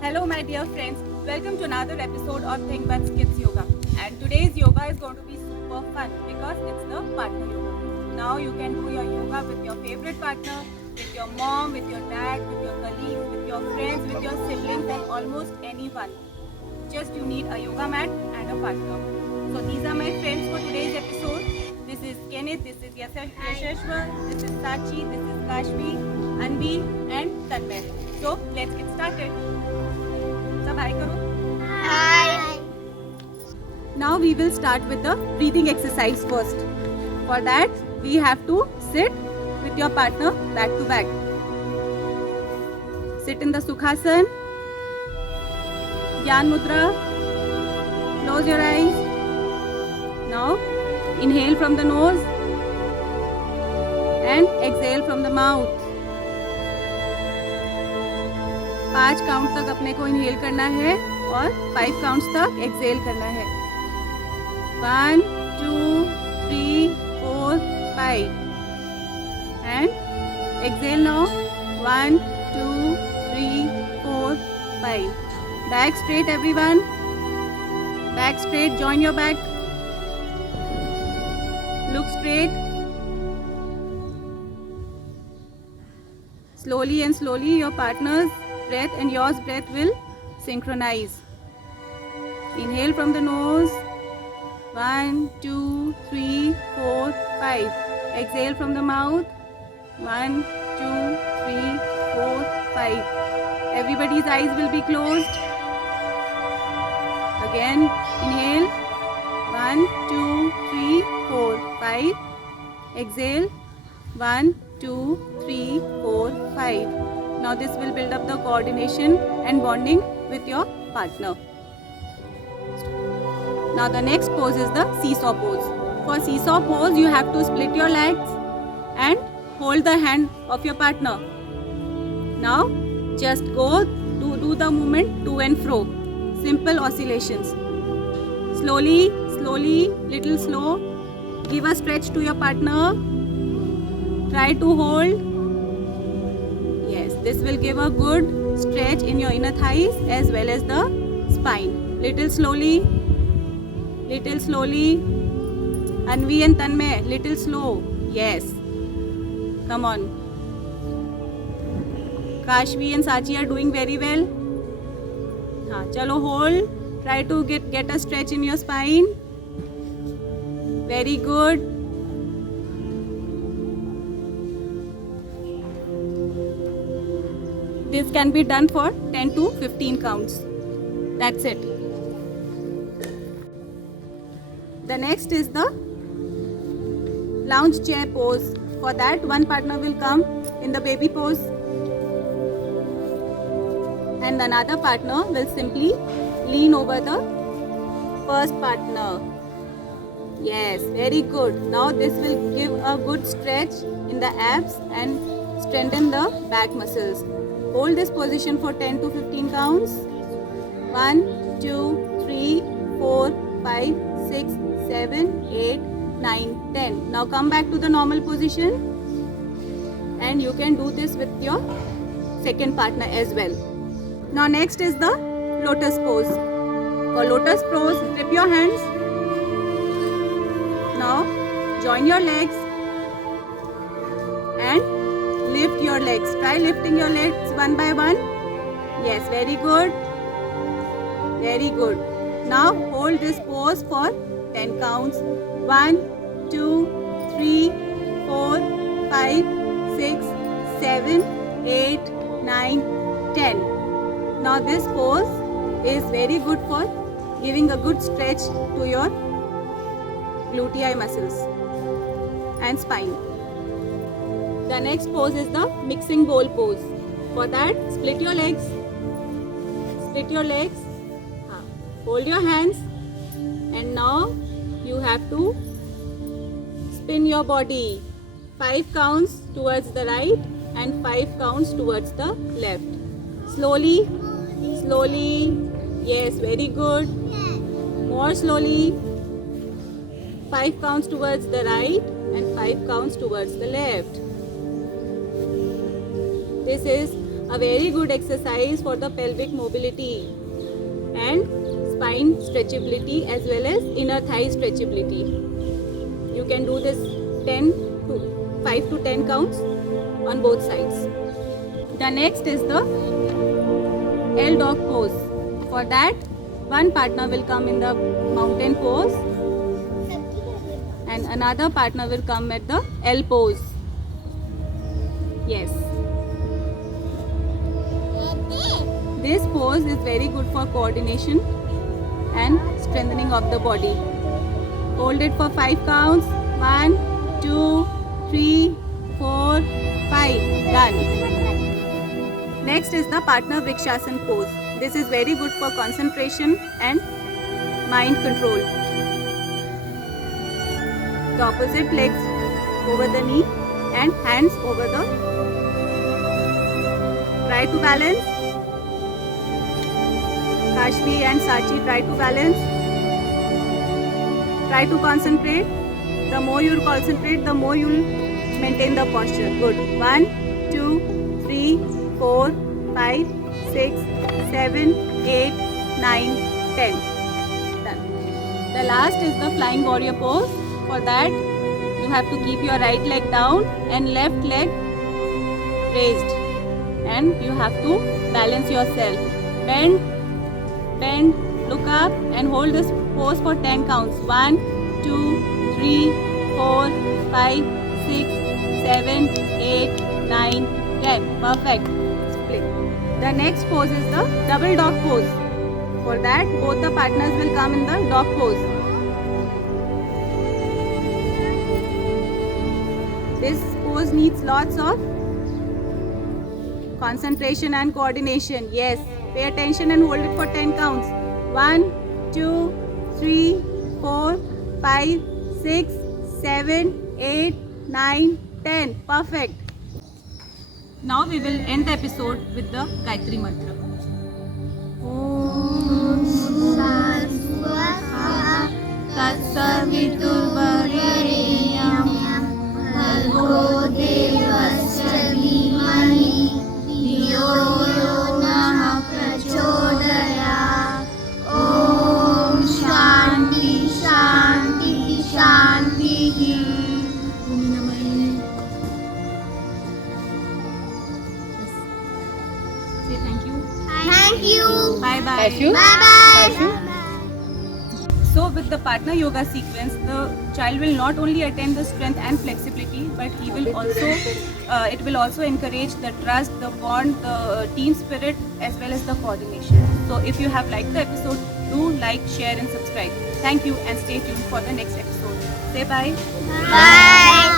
Hello my dear friends, welcome to another episode of Think But Kids Yoga. And today's yoga is going to be super fun because it's the partner yoga. Now you can do your yoga with your favorite partner, with your mom, with your dad, with your colleagues, with your friends, with your siblings and almost anyone. Just you need a yoga mat and a partner. So these are my friends for today's episode. This is Kenneth, this is Yashashwar, this is Sachi, this is Kashmi, Anvi and Tanmay. So let's get started. सब हाय करो. Hi. Now we will start with the breathing exercise first. For that we have to sit with your partner back to back. Sit in the Sukhasana. Gyan Mudra. Close your eyes. Now inhale from the nose and exhale from the mouth. 5 count तक अपने को inhale करना है और 5 counts तक exhale करना है. 1 2 3 4 5 and exhale now. 1 2 3 4 5. Back straight everyone. Back straight. Join your back. Look straight. Slowly and slowly your partner's breath and yours breath will synchronize. Inhale from the nose. 1 2 3 4 5. Exhale from the mouth. 1 2 3 4 5. Everybody's eyes will be closed. Again inhale. 1 2 3 4 5. Exhale. 1 2 3 4 5. Now this will build up the coordination and bonding with your partner. Now the next pose is the seesaw pose. For seesaw pose you have to split your legs and hold the hand of your partner. Now just go do the movement to and fro. Simple oscillations. Slowly, slowly, little slow. Give a stretch to your partner. Try to hold. Yes, this will give a good stretch in your inner thighs as well as the spine. Little slowly. Little slowly. Anvi and Tanmay, little slow. Yes. Come on. Kashvi and Sachi are doing very well. हाँ, चलो hold. Try to get a stretch in your spine. Very good. This can be done for 10 to 15 counts. That's it. The next is the lounge chair pose. For that, one partner will come in the baby pose and another partner will simply lean over the first partner. Yes, very good. Now this will give a good stretch in the abs and strengthen the back muscles. Hold this position for 10 to 15 counts. 1 2 3 4 5 6 7 8 9 10. Now come back to the normal position and you can do this with your second partner as well. Now next is the lotus pose. For lotus pose, grip your hands. Now join your legs and lift your legs. Try lifting your legs one by one. Yes, very good. Very good. Now hold this pose for 10 counts. 1 2 3 4 5 6 7 8 9 10. Now this pose is very good for giving a good stretch to your gluteal muscles and spine. The next pose is the mixing bowl pose. For that, split your legs. Split your legs. Hold your hands. And now you have to spin your body. 5 counts towards the right and 5 counts towards the left. Slowly. Slowly. Yes, very good. More slowly. 5 counts towards the right and 5 counts towards the left. This is A very good exercise for the pelvic mobility and spine stretchability as well as inner thigh stretchability. You can do this 5 to 10 counts on both sides. The next is the L dog pose. For that, one partner will come in the mountain pose and another partner will come at the L pose. Yes. This pose is very good for coordination and strengthening of the body. Hold it for 5 counts. 1, 2, 3, 4, 5. Done. Next is the partner Vrikshasana pose. This is very good for concentration and mind control. The opposite legs over the knee and hands over the. Try to balance. Kashvi and Sachi, try to balance. Try to concentrate. The more you concentrate, the more you will maintain the posture. Good. 1, 2, 3, 4, 5, 6, 7, 8, 9, 10. Done. The last is the flying warrior pose. For that, you have to keep your right leg down and left leg raised. And you have to balance yourself. Bend, bend, look up and hold this pose for 10 counts. 1, 2, 3, 4, 5, 6, 7, 8, 9, 10. Perfect. Split. The next pose is the double dog pose. For that, both the partners will come in the dog pose. This pose needs lots of concentration and coordination. Yes. Pay attention and hold it for 10 counts. 1, 2, 3, 4, 5, 6, 7, 8, 9, 10. Perfect. Now we will end the episode with the Gayatri Mantra. Om Sarvaswata Tatsaviturvarenyam Bhargo Devasya Dhimani Dhiyo Yo Nah Prachodayat. Om Shanti Shanti Shanti. Say thank you. Thank you. Bye bye. Thank you. Bye bye. So with the partner yoga sequence, the child will not only attain the strength and flexibility, but he will also, it will also encourage the trust, the bond, the team spirit, as well as the coordination. So if you have liked the episode, do like, share and subscribe. Thank you and stay tuned for the next episode. Say bye. Bye.